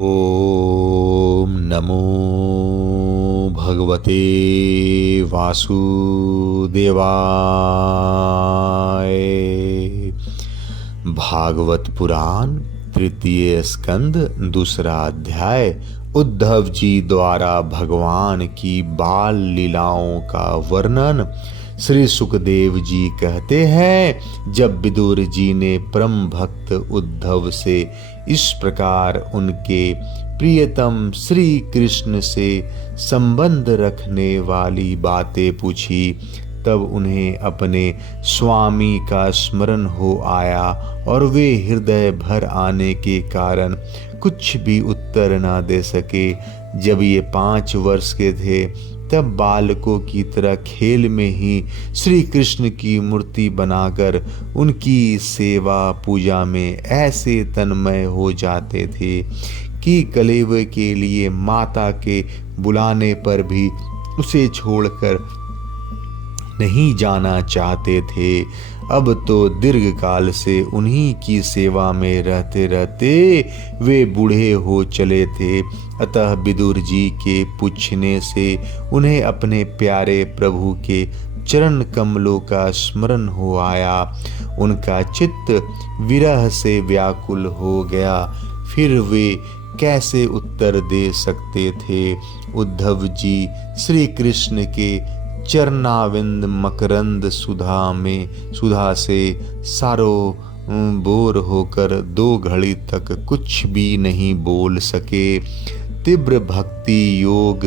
ओम नमो भगवते वासुदेवाय। भागवत पुराण तृतीय स्कंद दूसरा अध्याय। उद्धव जी द्वारा भगवान की बाल लीलाओं का वर्णन। श्री सुखदेव जी कहते हैं, जब विदुर जी ने परम भक्त उद्धव से इस प्रकार उनके प्रियतम श्री कृष्ण से संबंध रखने वाली बातें पूछी, तब उन्हें अपने स्वामी का स्मरण हो आया और वे हृदय भर आने के कारण कुछ भी उत्तर न दे सके। जब ये 5 वर्ष के थे, तब बालकों की तरह खेल में ही श्री कृष्ण की मूर्ति बनाकर उनकी सेवा पूजा में ऐसे तन्मय हो जाते थे कि कलेवे के लिए माता के बुलाने पर भी उसे छोड़कर नहीं जाना चाहते थे। अब तो दीर्घ काल से उन्हीं की सेवा में रहते रहते वे बूढ़े हो चले थे। अतः विदुर जी के पूछने से उन्हें अपने प्यारे प्रभु के चरण कमलों का स्मरण हो आया। उनका चित्त विरह से व्याकुल हो गया। फिर वे कैसे उत्तर दे सकते थे। उद्धव जी श्री कृष्ण के चरणाविंद मकरंद सुधा से सारो बोर होकर 2 घड़ी तक कुछ भी नहीं बोल सके। तीव्र भक्ति योग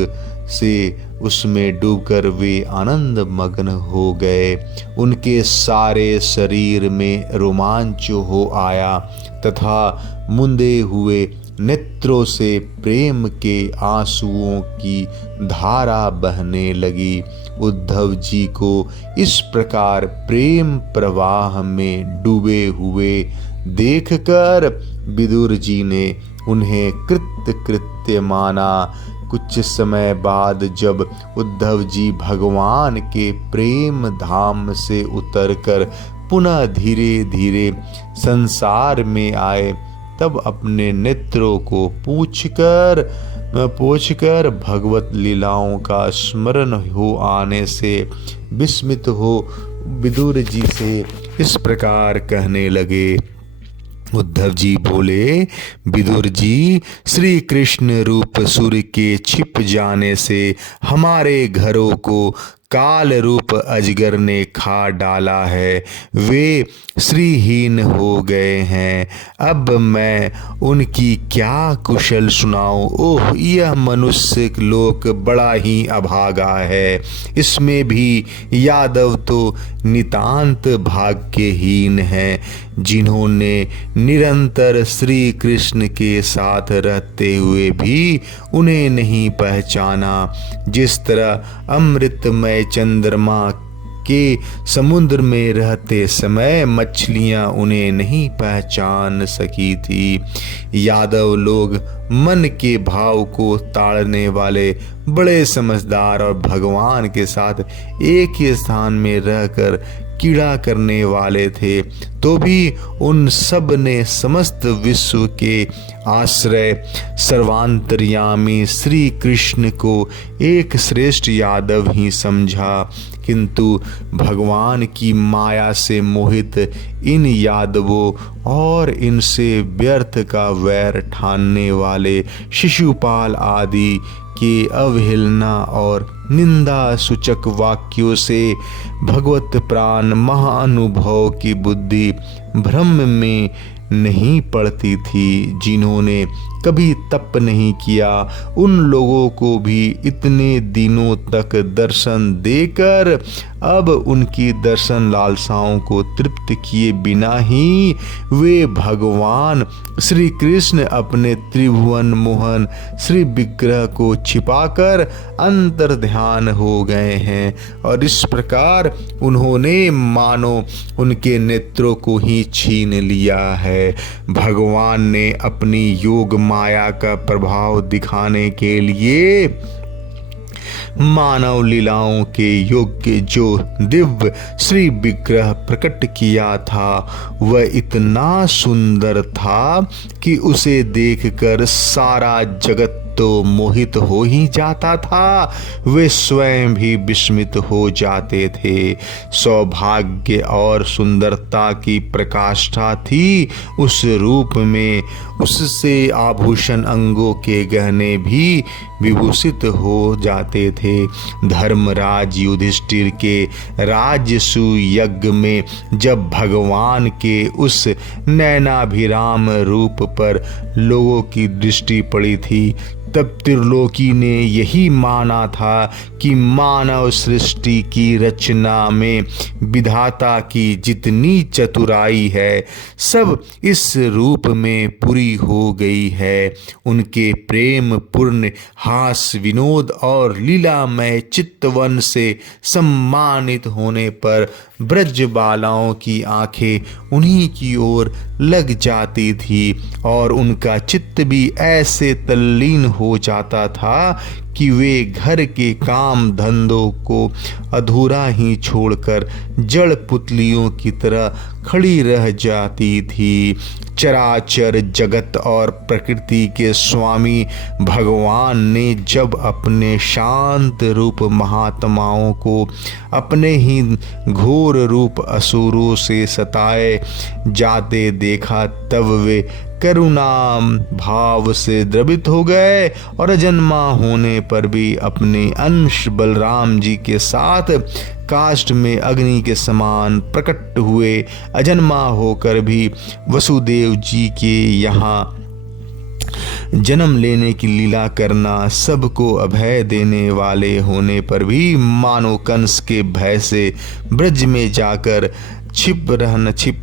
से उसमें डूबकर वे आनंद मग्न हो गए। उनके सारे शरीर में रोमांच हो आया तथा मुंदे हुए नेत्रों से प्रेम के आंसुओं की धारा बहने लगी। उद्धव जी को इस प्रकार प्रेम प्रवाह में डूबे हुए देखकर विदुर जी ने उन्हें कृत्य माना। कुछ समय बाद जब उद्धव जी भगवान के प्रेम धाम से उतरकर पुनः धीरे धीरे संसार में आए, तब अपने नेत्रों को पोंछकर भगवत लीलाओं का स्मरण हो आने से विस्मित हो विदुर जी से इस प्रकार कहने लगे। उद्धव जी बोले, विदुर जी, श्री कृष्ण रूप सूर्य के छिप जाने से हमारे घरों को काल रूप अजगर ने खा डाला है। वे श्रीहीन हो गए हैं। अब मैं उनकी क्या कुशल सुनाऊं। ओह, यह मनुष्य लोक बड़ा ही अभागा है। इसमें भी यादव तो नितांत भाग्यहीन हैं, जिन्होंने निरंतर श्री कृष्ण के साथ रहते हुए भी उन्हें नहीं पहचाना। जिस तरह अमृतमय चंद्रमा के समुद्र में रहते समय मछलियां उन्हें नहीं पहचान सकी थी। यादव लोग मन के भाव को ताड़ने वाले बड़े समझदार और भगवान के साथ एक ही स्थान में रहकर कीड़ा करने वाले थे, तो भी उन सब ने समस्त विश्व के आश्रय सर्वांतर्यामी श्री कृष्ण को एक श्रेष्ठ यादव ही समझा। किंतु भगवान की माया से मोहित इन यादवों और इनसे व्यर्थ का वैर ठानने वाले शिशुपाल आदि के अवहेलना और निंदा सूचक वाक्यों से भगवत प्राण महाअनुभव की बुद्धि भ्रम में नहीं पड़ती थी। जिन्होंने कभी तप नहीं किया, उन लोगों को भी इतने दिनों तक दर्शन देकर अब उनकी दर्शन लालसाओं को तृप्त किए बिना ही वे भगवान श्री कृष्ण अपने त्रिभुवन मोहन श्री विग्रह को छिपाकर अंतर ध्यान हो गए हैं। और इस प्रकार उन्होंने मानो उनके नेत्रों को ही छीन लिया है। भगवान ने अपनी योग माया का प्रभाव दिखाने के लिए मानव लीलाओं के योग्य जो दिव्य श्री विग्रह प्रकट किया था वह इतना सुंदर था कि उसे देखकर सारा जगत तो मोहित हो ही जाता था, वे स्वयं भी विस्मित हो जाते थे। सौभाग्य और सुंदरता की प्रकाष्ठा थी उस रूप में, उससे आभूषण अंगों के गहने भी विभूषित हो जाते थे। धर्मराज युधिष्ठिर के राजसू यज्ञ में जब भगवान के उस नैनाभिराम रूप पर लोगों की दृष्टि पड़ी थी, तब त्रिलोकी ने यही माना था कि मानव सृष्टि की रचना में विधाता की जितनी चतुराई है सब इस रूप में पूरी हो गई है। उनके प्रेम पूर्ण हास विनोद और लीलामय चित्तवन से सम्मानित होने पर ब्रज बालाओं की आंखें उन्हीं की ओर लग जाती थी और उनका चित्त भी ऐसे तल्लीन हो जाता था कि वे घर के काम धंधों को अधूरा ही छोड़कर जड़ पुतलियों की तरह खड़ी रह जाती थी। चराचर जगत और प्रकृति के स्वामी भगवान ने जब अपने शांत रूप महात्माओं को अपने ही घोर रूप असुरों से सताए जाते देखा, तब वे करुणा भाव से द्रवित हो गए और अजन्मा होने पर भी अपने अंश बलराम जी के साथ काष्ठ में अग्नि के समान प्रकट हुए। अजन्मा होकर भी वसुदेव जी के यहाँ जन्म लेने की लीला करना, सबको अभय देने वाले होने पर भी मानो कंस के भय से ब्रज में जाकर छिप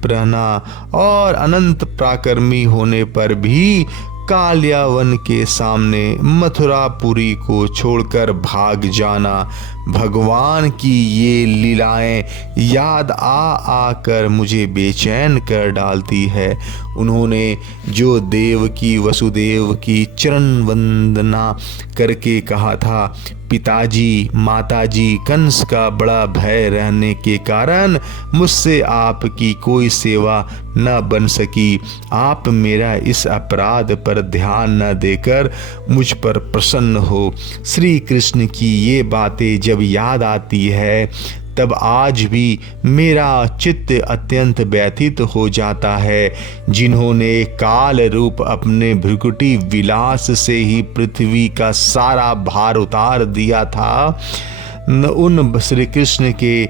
रहना और अनंत पराक्रमी होने पर भी कालियावन के सामने मथुरापुरी को छोड़कर भाग जाना। भगवान की ये लीलाएं याद आकर मुझे बेचैन कर डालती है। उन्होंने जो देवकी वसुदेव की चरण वंदना करके कहा था, पिताजी माताजी, कंस का बड़ा भय रहने के कारण मुझसे आपकी कोई सेवा न बन सकी। आप मेरा इस अपराध पर ध्यान न देकर मुझ पर प्रसन्न हो। श्री कृष्ण की ये बातें जब याद आती है तब आज भी मेरा चित्त अत्यंत व्यथित हो जाता है। जिन्होंने काल रूप अपने भ्रुकुटी विलास से ही पृथ्वी का सारा भार उतार दिया था, उन श्री कृष्ण के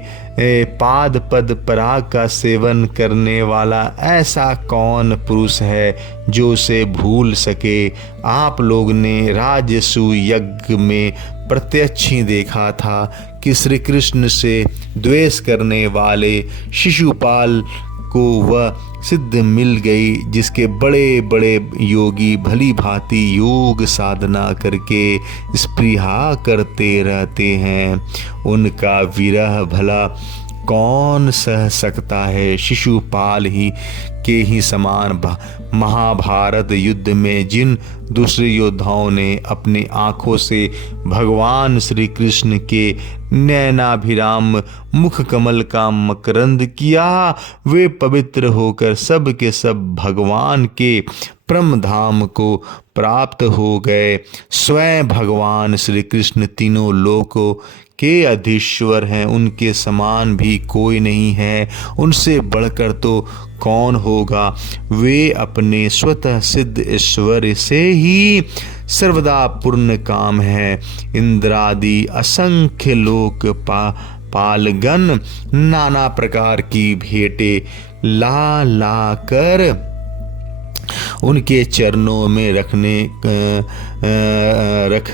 पाद पद पराग का सेवन करने वाला ऐसा कौन पुरुष है जो उसे भूल सके। आप लोग ने राजसू यज्ञ में प्रत्यक्ष ही देखा था कि श्री कृष्ण से द्वेष करने वाले शिशुपाल को वह सिद्ध मिल गई जिसके बड़े बड़े योगी भली भांति योग साधना करके स्पृहा करते रहते हैं। उनका विरह भला कौन सह सकता है। शिशुपाल ही के ही समान महाभारत युद्ध में जिन दूसरे योद्धाओं ने अपनी आंखों से भगवान श्री कृष्ण के नैनाभिराम मुख कमल का मकरंद किया, वे पवित्र होकर सब के सब भगवान के परम धाम को प्राप्त हो गए। स्वयं भगवान श्री कृष्ण तीनों लोकों के अधीश्वर हैं, उनके समान भी कोई नहीं है, उनसे बढ़कर तो कौन होगा। वे अपने स्वतः सिद्ध ऐश्वर्य से ही सर्वदा पूर्ण काम है। इंद्रादि असंख्य लोक पालगण नाना प्रकार की भेंटे ला कर उनके चरणों में रख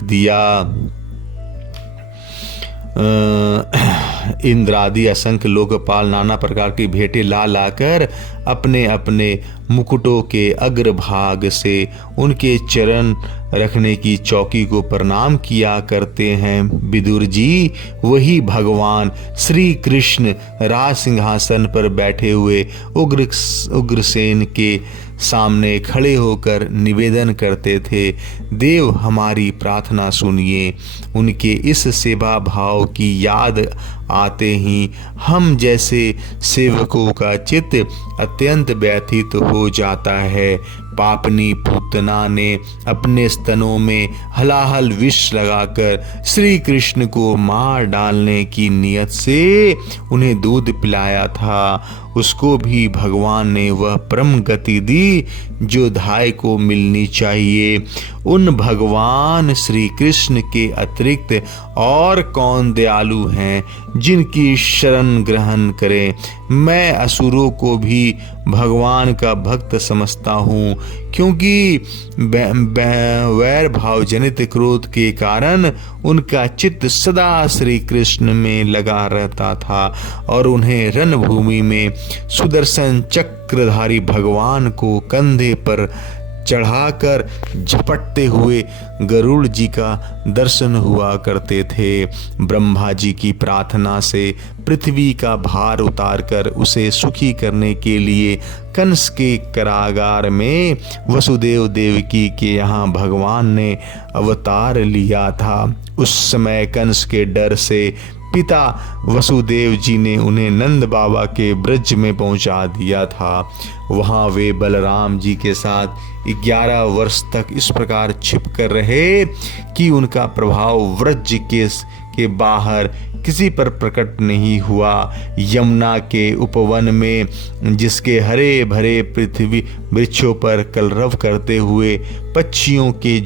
दिया। इंद्रादि असंख्य लोकपाल नाना प्रकार की भेंटें ला कर अपने अपने मुकुटों के अग्रभाग से उनके चरण रखने की चौकी को प्रणाम किया करते हैं। विदुर जी वही भगवान श्री कृष्ण राज सिंहासन पर बैठे हुए उग्रसेन के सामने खड़े होकर निवेदन करते थे, देव हमारी प्रार्थना सुनिए। उनके इस सेवा भाव की याद आते ही हम जैसे सेवकों का चित्त अत्यंत व्यथित हो जाता है। पापनी पूतना ने अपने स्तनों में हलाहल विष लगाकर श्री कृष्ण को मार डालने की नियत से उन्हें दूध पिलाया था। उसको भी भगवान ने वह परम गति दी जो धाय को मिलनी चाहिए। उन भगवान श्री कृष्ण के अतिरिक्त और कौन दयालु हैं जिनकी शरण ग्रहण करें। मैं असुरों को भी भगवान का भक्त समझता हूँ, क्योंकि वैर भाव जनित क्रोध के कारण उनका चित्त सदा श्री कृष्ण में लगा रहता था और उन्हें रणभूमि में सुदर्शन चक्रधारी भगवान को कंधे पर चढ़ाकर झपटते हुए गरुड़ जी का दर्शन हुआ करते थे। ब्रह्मा जी की प्रार्थना से पृथ्वी का भार उतारकर उसे सुखी करने के लिए कंस के कारागार में वसुदेव देवकी के यहाँ भगवान ने अवतार लिया था। उस समय कंस के डर से पिता वसुदेव जी ने उन्हें नंद बाबा के ब्रज में पहुंचा दिया था। वहां वे बलराम जी के साथ 11 वर्ष तक इस प्रकार छिप कर रहे कि उनका प्रभाव व्रज के बाहर किसी पर प्रकट नहीं हुआ। यमुना के उपवन में जिसके हरे भरे पृथ्वी वृक्षों पर कलरव करते हुए पक्षियों के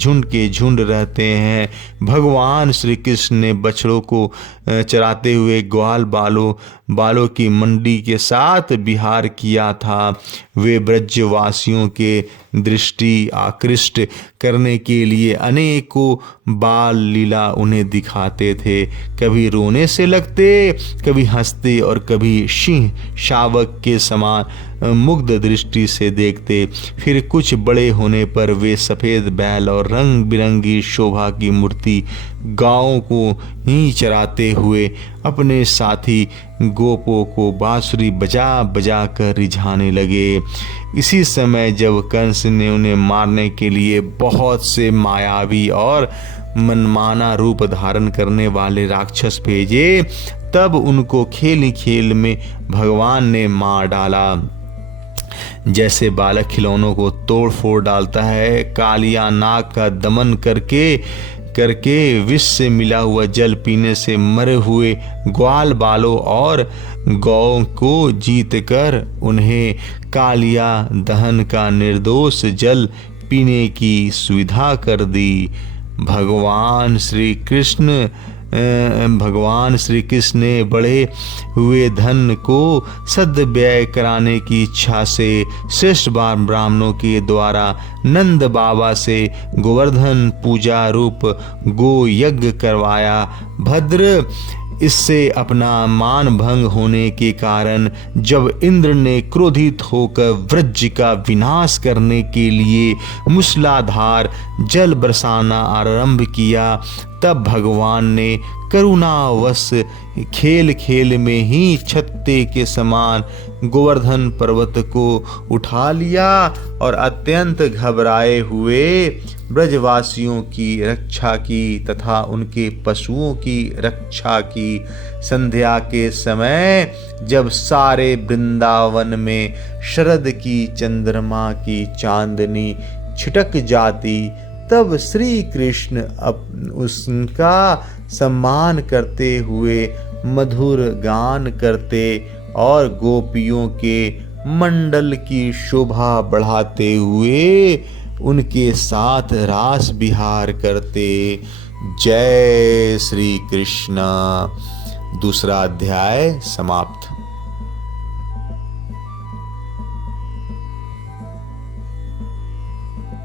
झुंड रहते हैं, भगवान श्री कृष्ण ने बछड़ों को चराते हुए ग्वाल बालों की मंडी के साथ विहार किया था। वे ब्रजवासियों के दृष्टि आकृष्ट करने के लिए अनेकों बाल लीला उन्हें दिखाते थे। कभी रोने से लगते, कभी हंसते और कभी सिंह शावक के समान मुग्ध दृष्टि से देखते। फिर कुछ बड़े होने पर वे सफ़ेद बैल और रंग बिरंगी शोभा की मूर्ति गायों को ही चराते हुए अपने साथी गोपों को बांसुरी बजा बजा कर रिझाने लगे। इसी समय जब कंस ने उन्हें मारने के लिए बहुत से मायावी और मनमाना रूप धारण करने वाले राक्षस भेजे, तब उनको खेल ही खेल में भगवान ने मार डाला। जैसे बालक खिलौनों को तोड़ फोड़ डालता है, कालिया नाग का दमन करके विष से मिला हुआ जल पीने से मरे हुए ग्वाल बालों और गौ को जीत कर उन्हें कालिया दहन का निर्दोष जल पीने की सुविधा कर दी। भगवान श्री कृष्ण ने बढ़े हुए धन को सद्व्यय कराने की इच्छा से श्रेष्ठ ब्राह्मणों के द्वारा नंद बाबा से गोवर्धन पूजा रूप गो यज्ञ करवाया। भद्र इससे अपना मान भंग होने के कारण जब इंद्र ने क्रोधित होकर व्रज का विनाश करने के लिए मूसलाधार जल बरसाना आरंभ किया, तब भगवान ने करुणावश खेल खेल में ही छत्ते के समान गोवर्धन पर्वत को उठा लिया और अत्यंत घबराए हुए ब्रजवासियों की रक्षा की तथा उनके पशुओं की रक्षा की। संध्या के समय जब सारे वृंदावन में शरद की चंद्रमा की चांदनी छिटक जाती, तब श्री कृष्ण उसका सम्मान करते हुए मधुर गान करते और गोपियों के मंडल की शोभा बढ़ाते हुए उनके साथ रास विहार करते। जय श्री कृष्ण। दूसरा अध्याय समाप्त।